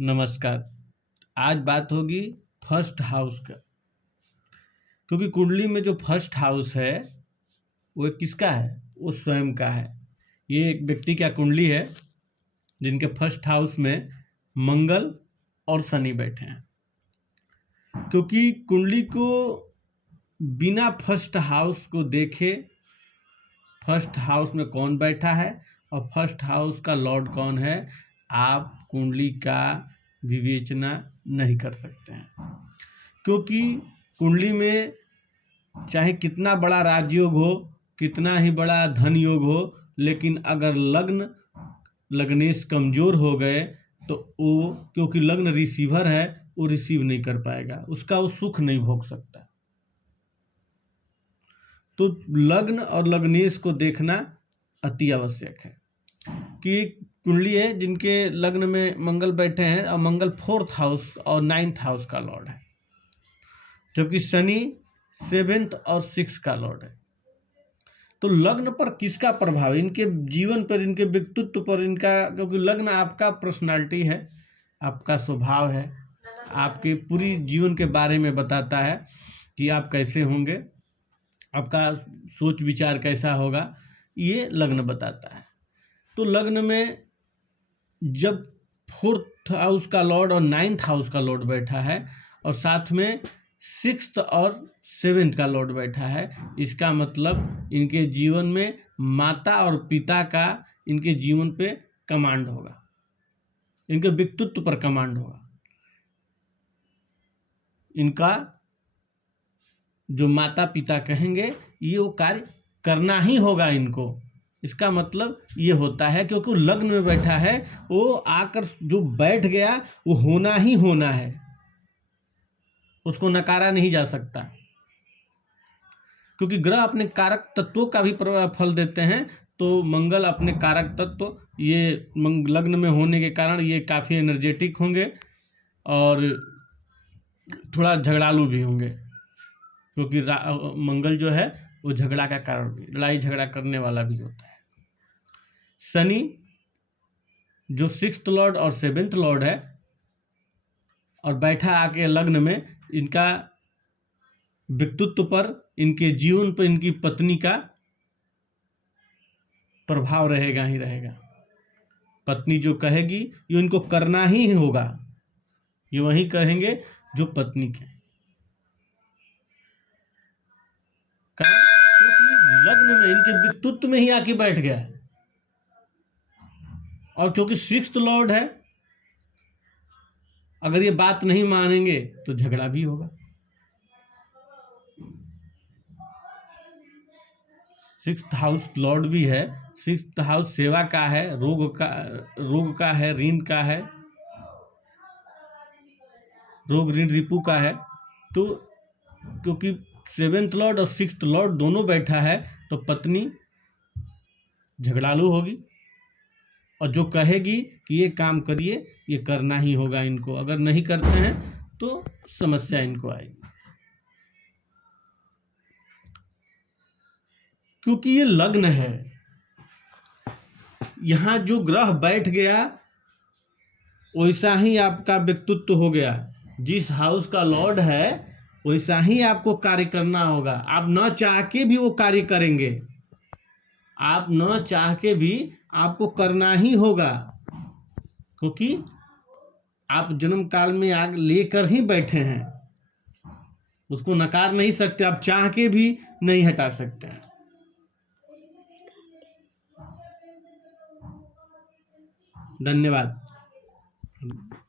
नमस्कार। आज बात होगी फर्स्ट हाउस का, क्योंकि कुंडली में जो फर्स्ट हाउस है वो किसका है? वो स्वयं का है। ये एक व्यक्ति का कुंडली है जिनके फर्स्ट हाउस में मंगल और शनि बैठे हैं। क्योंकि कुंडली को बिना फर्स्ट हाउस को देखे फर्स्ट हाउस में कौन बैठा है और फर्स्ट हाउस का लॉर्ड कौन है, आप कुंडली का विवेचना नहीं कर सकते हैं। क्योंकि कुंडली में चाहे कितना बड़ा राजयोग हो, कितना ही बड़ा धन योग हो, लेकिन अगर लग्नेश कमजोर हो गए तो वो, क्योंकि लग्न रिसीवर है, वो रिसीव नहीं कर पाएगा, उसका वो सुख नहीं भोग सकता। तो लग्न और लग्नेश को देखना अति आवश्यक है। कि कुंडली है जिनके लग्न में मंगल बैठे हैं और मंगल 4th हाउस और 9th हाउस का लॉर्ड है, जबकि शनि 7th और 6th का लॉर्ड है। तो लग्न पर किसका प्रभाव, इनके जीवन पर, इनके व्यक्तित्व पर, इनका, क्योंकि लग्न आपका पर्सनालिटी है, आपका स्वभाव है, आपके पूरी जीवन के बारे में बताता है कि आप कैसे होंगे, आपका सोच विचार कैसा होगा, ये लग्न बताता है। तो लग्न में जब 4th हाउस का लॉर्ड और 9th हाउस का लॉर्ड बैठा है और साथ में 6th और 7th का लॉर्ड बैठा है, इसका मतलब इनके जीवन में माता और पिता का इनके जीवन पे कमांड होगा, इनके व्यक्तित्व पर कमांड होगा। इनका जो माता पिता कहेंगे ये वो कार्य करना ही होगा इनको। इसका मतलब ये होता है क्योंकि लग्न में बैठा है, वो आकर जो बैठ गया वो होना ही होना है, उसको नकारा नहीं जा सकता। क्योंकि ग्रह अपने कारक तत्वों का भी फल देते हैं, तो मंगल अपने कारक तत्व ये लग्न में होने के कारण ये काफ़ी एनर्जेटिक होंगे और थोड़ा झगड़ालू भी होंगे, क्योंकि मंगल जो है वो झगड़ा का कारण भी, लड़ाई झगड़ा करने वाला भी होता है। शनि जो 6th लॉर्ड और 7th लॉर्ड है और बैठा आके लग्न में, इनका व्यक्तित्व पर, इनके जीवन पर, इनकी पत्नी का प्रभाव रहेगा ही रहेगा। पत्नी जो कहेगी ये इनको करना ही होगा, ये वही कहेंगे जो पत्नी के, क्योंकि लग्न में इनके व्यक्तित्व में ही आके बैठ गया है। और क्योंकि 6th लॉर्ड है, अगर ये बात नहीं मानेंगे तो झगड़ा भी होगा। 6th हाउस लॉर्ड भी है, 6th हाउस सेवा का है, रोग का है, ऋण का है, रोग ऋण रिपु का है। तो क्योंकि 7th लॉर्ड और 6th लॉर्ड दोनों बैठा है, तो पत्नी झगड़ालू होगी और जो कहेगी कि ये काम करिए, ये करना ही होगा इनको, अगर नहीं करते हैं तो समस्या इनको आएगी। क्योंकि ये लग्न है, यहाँ जो ग्रह बैठ गया वैसा ही आपका व्यक्तित्व हो गया। जिस हाउस का लॉर्ड है वैसा ही आपको कार्य करना होगा। आप न चाह के भी वो कार्य करेंगे, आप न चाह के भी आपको करना ही होगा, क्योंकि आप जन्म काल में आग लेकर ही बैठे हैं, उसको नकार नहीं सकते, आप चाह के भी नहीं हटा सकते हैं। धन्यवाद।